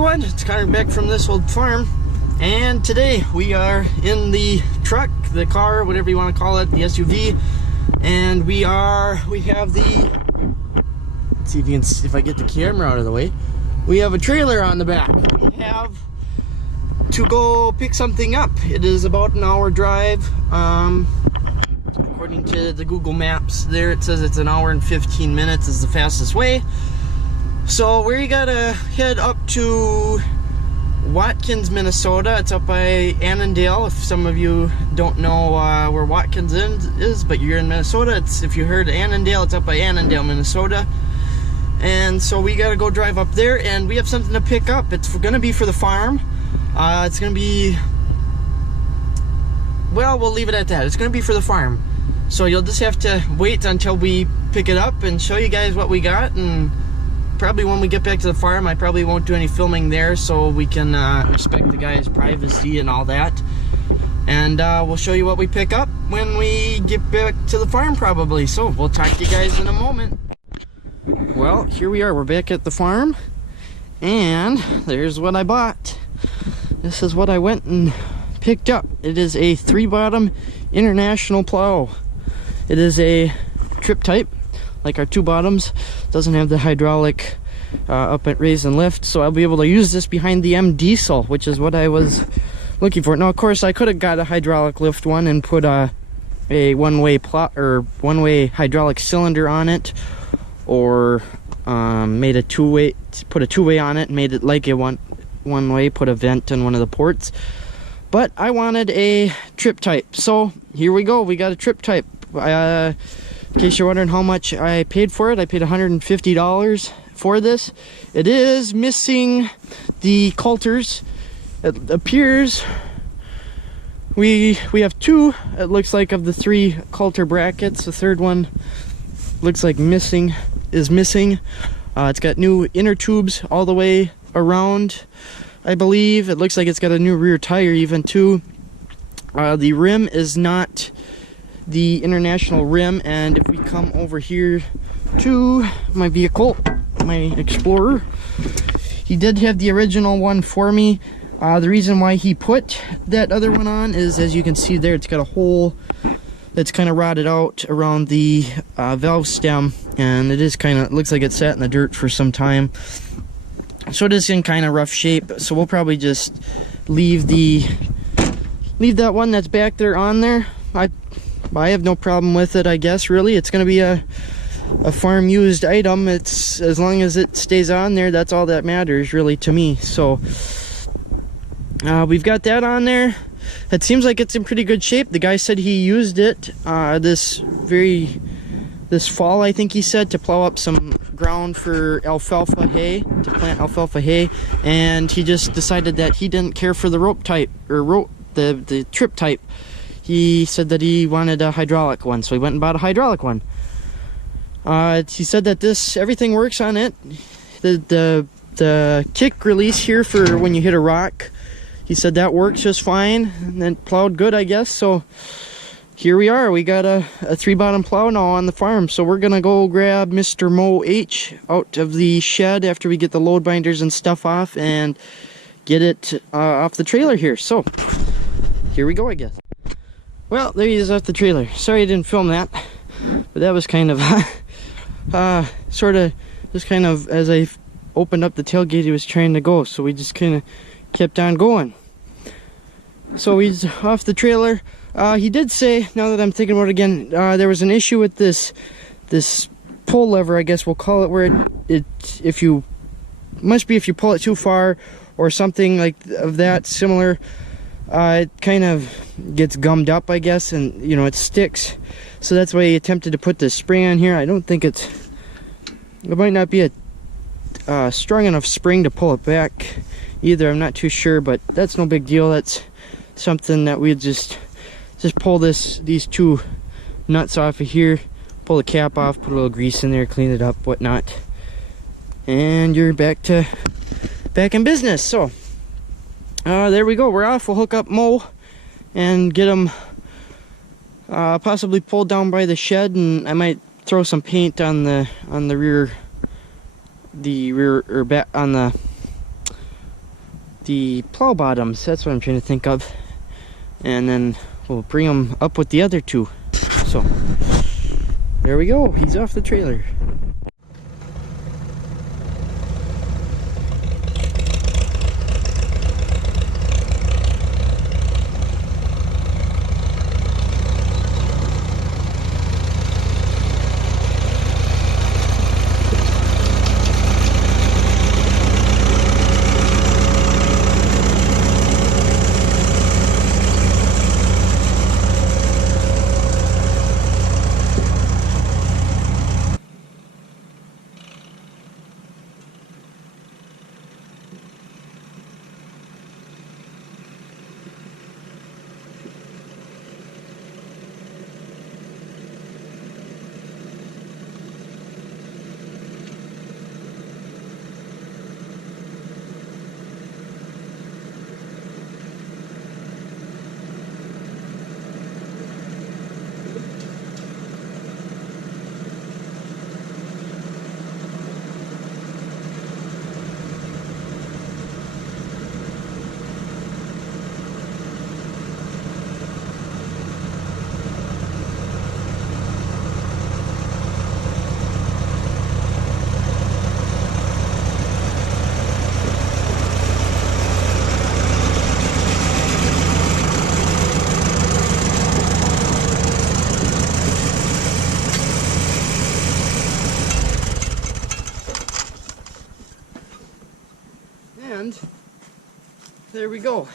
everyone, it's Connor back from This Old Farm, and today we are in the truck, the car, whatever you want to call it, the SUV, and we have the, let's see if I get the camera out of the way, we have a trailer on the back. We have to go pick something up. It is about an hour drive. According to the Google Maps there, it says it's an hour and 15 minutes is the fastest way. So we gotta head up to Watkins, Minnesota. It's up by Annandale. If some of you don't know where Watkins is, but you're in Minnesota, if you heard Annandale, it's up by Annandale, Minnesota. And so we gotta go drive up there, and we have something to pick up. It's gonna be for the farm. It's gonna be, well, we'll leave it at that. It's gonna be for the farm. So you'll just have to wait until we pick it up and show you guys what we got. And probably when we get back to the farm, I probably won't do any filming there, so we can respect the guy's privacy and all that. And we'll show you what we pick up when we get back to the farm probably. So we'll talk to you guys in a moment. Well, here we are. We're back at the farm, and there's what I bought. This is what I went and picked up. It is a 3-bottom international plow. It is a trip type, like our 2 bottoms. Doesn't have the hydraulic up at raise and lift, so I'll be able to use this behind the M diesel, which is what I was looking for. Now, of course, I could have got a hydraulic lift one and put a one-way plow or one-way hydraulic cylinder on it, or made a two-way, put a 2-way on it and made it like a one-way, put a vent in one of the ports. But I wanted a trip type, so here we go. We got a trip type. In case you're wondering how much I paid for it, I paid $150 for this. It is missing the coulters. It appears we have 2, it looks like, of the 3 coulter brackets. The third one looks like is missing. It's got new inner tubes all the way around, I believe. It looks like it's got a new rear tire even too. The rim is not the international rim, and if we come over here to my vehicle, my Explorer, he did have the original one for me. The reason why he put that other one on is, as you can see there, it's got a hole that's kind of rotted out around the valve stem, and it is looks like it sat in the dirt for some time, so it is in kind of rough shape. So we'll probably just leave that one that's back there on there. I have no problem with it, I guess. Really, it's going to be a farm used item. It's, as long as it stays on there, that's all that matters really to me. So we've got that on there. It seems like it's in pretty good shape. The guy said he used it this fall, I think he said, to plow up some ground for alfalfa hay, to plant alfalfa hay, and he just decided that he didn't care for the rope type, or the trip type. He said that he wanted a hydraulic one, so he went and bought a hydraulic one. He said that everything works on it. The kick release here for when you hit a rock, he said that works just fine, and then plowed good, I guess. So here we are. We got a 3-bottom plow now on the farm. So we're gonna go grab Mr. Mo H out of the shed after we get the load binders and stuff off, and get it off the trailer here. So here we go, I guess. Well, there he is off the trailer. Sorry I didn't film that, but that was kind of sort of just kind of as I opened up the tailgate, he was trying to go, so we just kind of kept on going. So he's off the trailer. He did say, now that I'm thinking about it again, there was an issue with this pull lever, I guess we'll call it, where if you pull it too far or something like of that similar, it kind of gets gummed up, I guess, and it sticks. So that's why he attempted to put the spring on here. I don't think it might not be a strong enough spring to pull it back either. I'm not too sure, but that's no big deal. That's something that we just pull these 2 nuts off of here, pull the cap off, put a little grease in there, clean it up, whatnot, and you're back in business. So there we go. We're off. We'll hook up Mo and get him possibly pulled down by the shed, and I might throw some paint on the rear, or back on the the plow bottoms. That's what I'm trying to think of. And then we'll bring him up with the other two. So there we go. He's off the trailer. And there we go.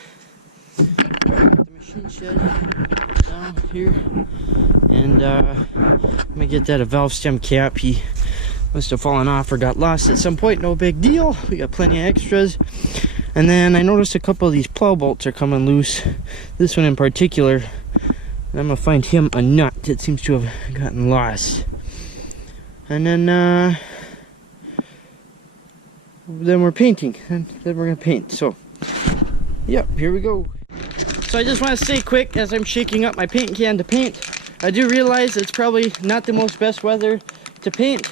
The machine shed down here, and I'm gonna get that a valve stem cap. He must have fallen off or got lost at some point. No big deal. We got plenty of extras. And then I noticed a couple of these plow bolts are coming loose. This one in particular. And I'm gonna find him a nut. It seems to have gotten lost. And then we're painting, and then we're gonna paint. So yep, here we go. So I just want to say quick, as I'm shaking up my paint can to paint, I do realize it's probably not the most best weather to paint.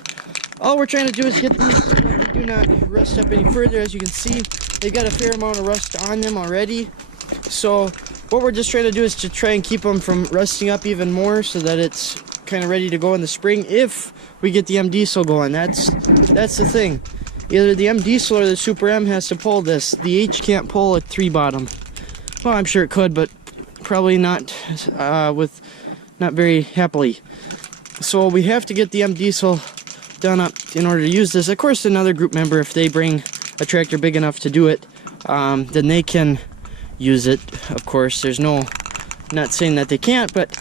All we're trying to do is get these so that they do not rust up any further. As you can see, they've got a fair amount of rust on them already. So what we're just trying to do is to try and keep them from rusting up even more, so that it's kind of ready to go in the spring if we get the M Diesel going. That's the thing. Either the M Diesel or the Super M has to pull this. The H can't pull a 3-bottom. Well, I'm sure it could, but probably not not very happily. So we have to get the M Diesel done up in order to use this. Of course, another group member, if they bring a tractor big enough to do it, then they can use it. Of course, there's not saying that they can't, but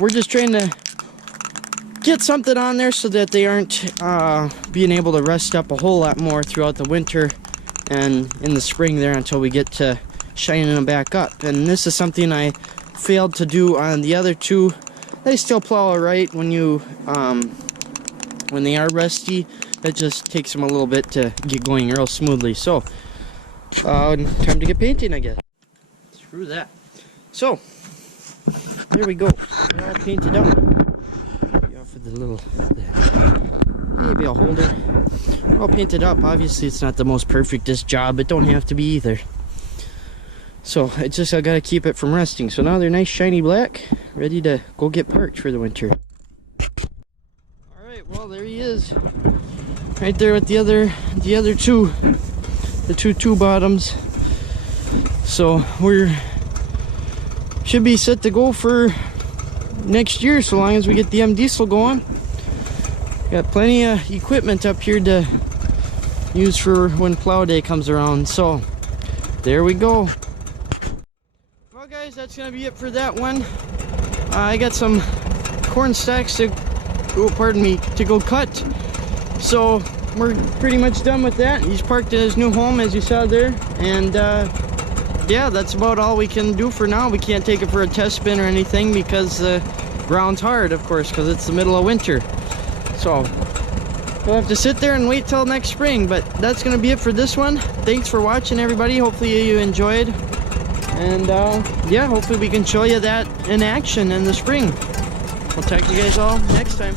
we're just trying to get something on there so that they aren't being able to rust up a whole lot more throughout the winter and in the spring there until we get to shining them back up. And this is something I failed to do on the other two. They still plow alright when they are rusty. It just takes them a little bit to get going real smoothly. So time to get painting, I guess. Screw that. So there we go. They're all painted up. For the little maybe a holder, all painted up. Obviously it's not the most perfectest job, it don't have to be either, so it's just I gotta keep it from rusting. So now they're nice shiny black, ready to go get parked for the winter. Alright, well there he is, right there with the other two, the two bottoms. So we're should be set to go for next year, so long as we get the M Diesel going. Got plenty of equipment up here to use for when plow day comes around. So there we go. Well guys, that's gonna be it for that one. I got some corn stalks to go cut, so we're pretty much done with that. He's parked in his new home, as you saw there, and yeah, that's about all we can do for now. We can't take it for a test spin or anything because the ground's hard, of course, because it's the middle of winter. So we'll have to sit there and wait till next spring. But that's going to be it for this one. Thanks for watching, everybody. Hopefully you enjoyed. And yeah, hopefully we can show you that in action in the spring. We'll talk to you guys all next time.